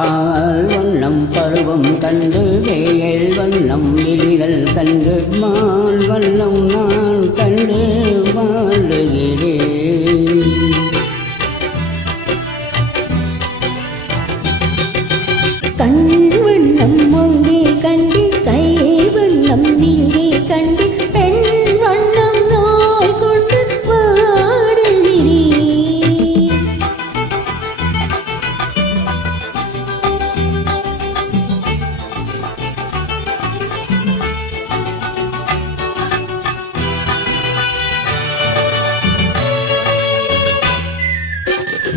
பால் வண்ணம் பருவம் கண்டு வேல் வண்ணம் விழிகள் கண்டு மால் வண்ணம் நான் கண்டு வாழுகிறேன். கண் வண்ணம் அங்கே கண்டு கை வண்ணம் இங்கே கண்டு பெண் வண்ணம் நோய் கொண்டு வாடுகிறேன்.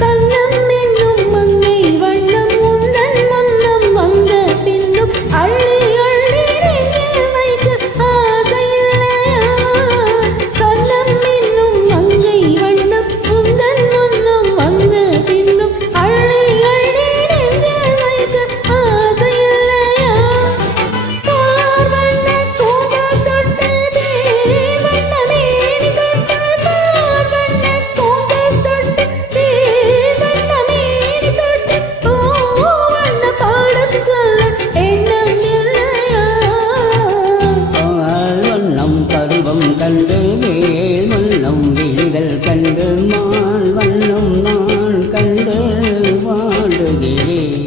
கண்ணம் என்னும் மங்கை வண்ணம் உந்தன் முன்னம் வந்த பின்னும் அள்ளி அள்ளி நெஞ்சில் வைக்க ஆசையில்லையா? கண்ணம் என்னும் மங்கை வண்ணம் உந்தன் முன்னம் வந்த பின்னும் அள்ளி அள்ளி நெஞ்சில் வைக்க ஆசையில்லையா? பார் வண்ண கூந்தல் தொட்டு தேர் வண்ண மேனி தொட்டு பார் வண்ண கூந்தல் தொட்டு தேர் வண்ண மேனி தொட்டு பூ வண்ண பாடம் சொல்ல எண்ணம் இல்லையா? பால் வண்ணம் பருவம் கண்டு வேல் வண்ணம் விழிகள் கண்டு மால் வண்ணம் நான் கண்டு வாழுகிறேன்.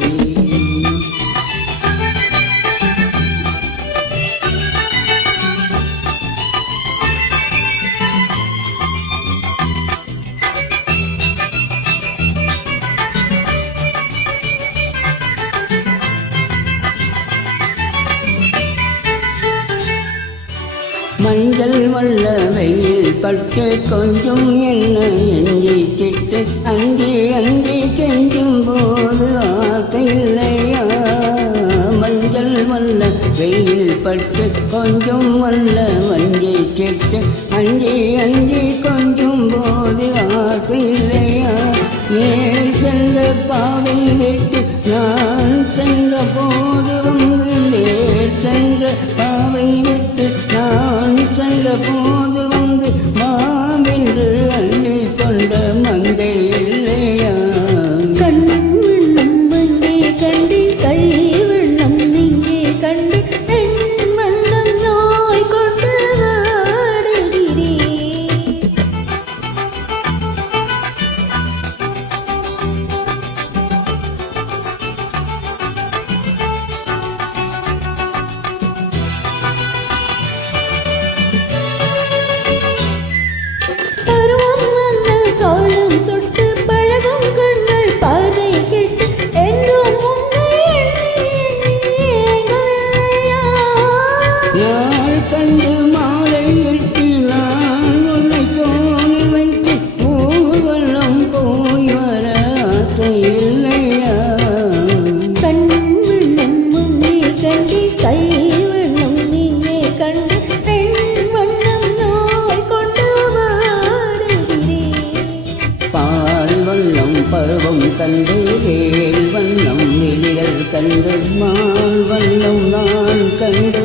மஞ்சள் வல்ல வெயில் பட்டு கொஞ்சம் என்ன எஞ்சி சிட்டு அஞ்சி அஞ்சி கெஞ்சும் போது ஆசை இல்லையா? மஞ்சள் வல்ல வெயில் பட்டு கொஞ்சம் வல்ல வஞ்சி சிட்டு அஞ்சி அஞ்சி கொஞ்சம் போது ஆசை இல்லையா? மேல் சென்ற பாவை விட்டு நான் சென்ற போது வந்து நேர் சென்ற பாவை விட்டு நான் சென்ற போது வந்து மாவென்று அள்ளி கொண்ட மங்கை இல்லையா? கண் வண்ணம் அங்கே கண்டு கை வண்ணம் இங்கே கண்டு பெண் வண்ணம் நோய் கொண்டு வாடுகிறேன். பருவம் வந்த காலம் தொட்டு பழகும் கண்கள் பார்வை கேட்டு என்றும் உன்னை எண்ணி எண்ணி ஏங்கவில்லையா? நாள் கண்டு மாலை எட்டு நான் உன்னை தோணி வைத்து ஊர்வலம் போய் வர ஆசை இல்லையா? கண் வண்ணம் அங்கே கண்டு கை வண்ணம் இங்கே கண்டு பெண் வண்ணம் நோய் கொண்டு வாடுகிறேன். பால் வண்ணம் பருவம் கண்டு வேல் வண்ணம் விழிகள் கண்டு மால் வண்ணம் நான் கண்டு